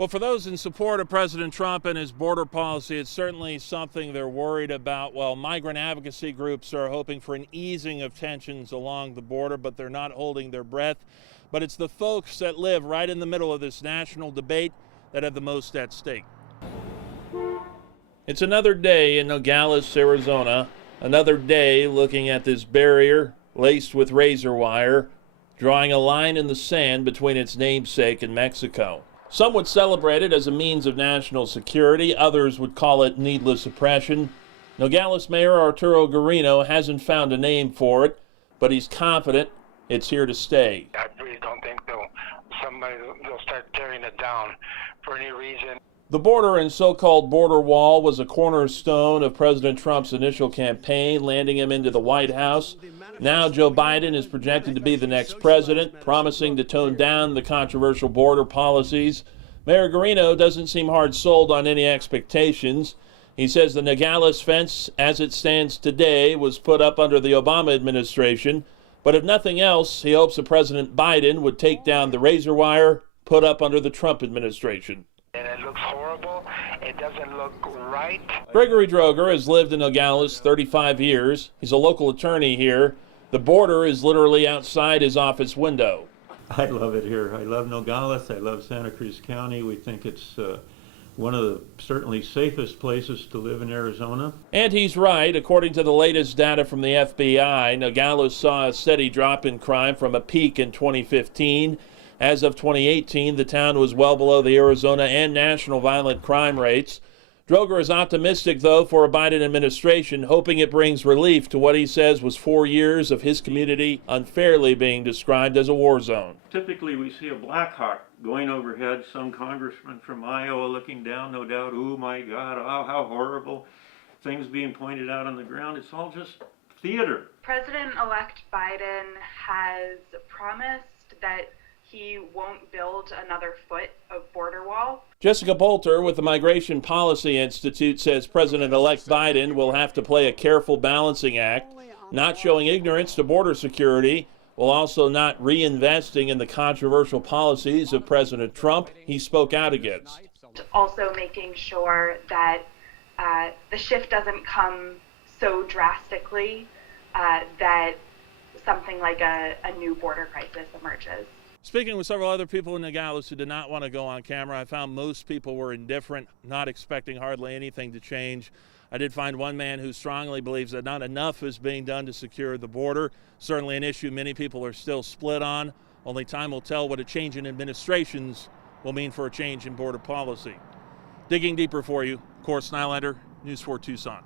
Well, for those in support of President Trump and his border policy, it's certainly something they're worried about. Well, migrant advocacy groups are hoping for an easing of tensions along the border, but they're not holding their breath. But it's the folks that live right in the middle of this national debate that have the most at stake. It's another day in Nogales, Arizona. Another day looking at this barrier laced with razor wire, drawing a line in the sand between its namesake and Mexico. Some would celebrate it as a means of national security. Others would call it needless oppression. Nogales Mayor Arturo Guarino hasn't found a name for it, but he's confident it's here to stay. I really don't think they'll start tearing it down for any reason. The border and so-called border wall was a cornerstone of President Trump's initial campaign, landing him into the White House. Now Joe Biden is projected to be the next president, promising to tone down the controversial border policies. Mayor Guarino doesn't seem hard-sold on any expectations. He says the Nogales fence, as it stands today, was put up under the Obama administration. But if nothing else, he hopes that President Biden would take down the razor wire put up under the Trump administration. And it looks horrible. It doesn't look right. Gregory Droger has lived in Nogales 35 years. He's a local attorney here. The border is literally outside his office window. I love it here. I love Nogales. I love Santa Cruz County. We think it's one of the certainly safest places to live in Arizona. And he's right. According to the latest data from the FBI, Nogales saw a steady drop in crime from a peak in 2015. As of 2018, the town was well below the Arizona and national violent crime rates. Droger is optimistic, though, for a Biden administration, hoping it brings relief to what he says was 4 years of his community unfairly being described as a war zone. Typically, we see a Black Hawk going overhead, some congressman from Iowa looking down, no doubt, oh my God, oh, how horrible, things being pointed out on the ground. It's all just theater. President-elect Biden has promised that he won't build another foot of border wall. Jessica Bolter with the Migration Policy Institute says President-elect Biden will have to play a careful balancing act, not showing ignorance to border security, while also not reinvesting in the controversial policies of President Trump he spoke out against. Also making sure that the shift doesn't come so drastically that something like a new border crisis emerges. Speaking with several other people in Nogales who did not want to go on camera, I found most people were indifferent, not expecting hardly anything to change. I did find one man who strongly believes that not enough is being done to secure the border. Certainly an issue many people are still split on. Only time will tell what a change in administrations will mean for a change in border policy. Digging deeper for you, Cor Snylander, News 4 Tucson.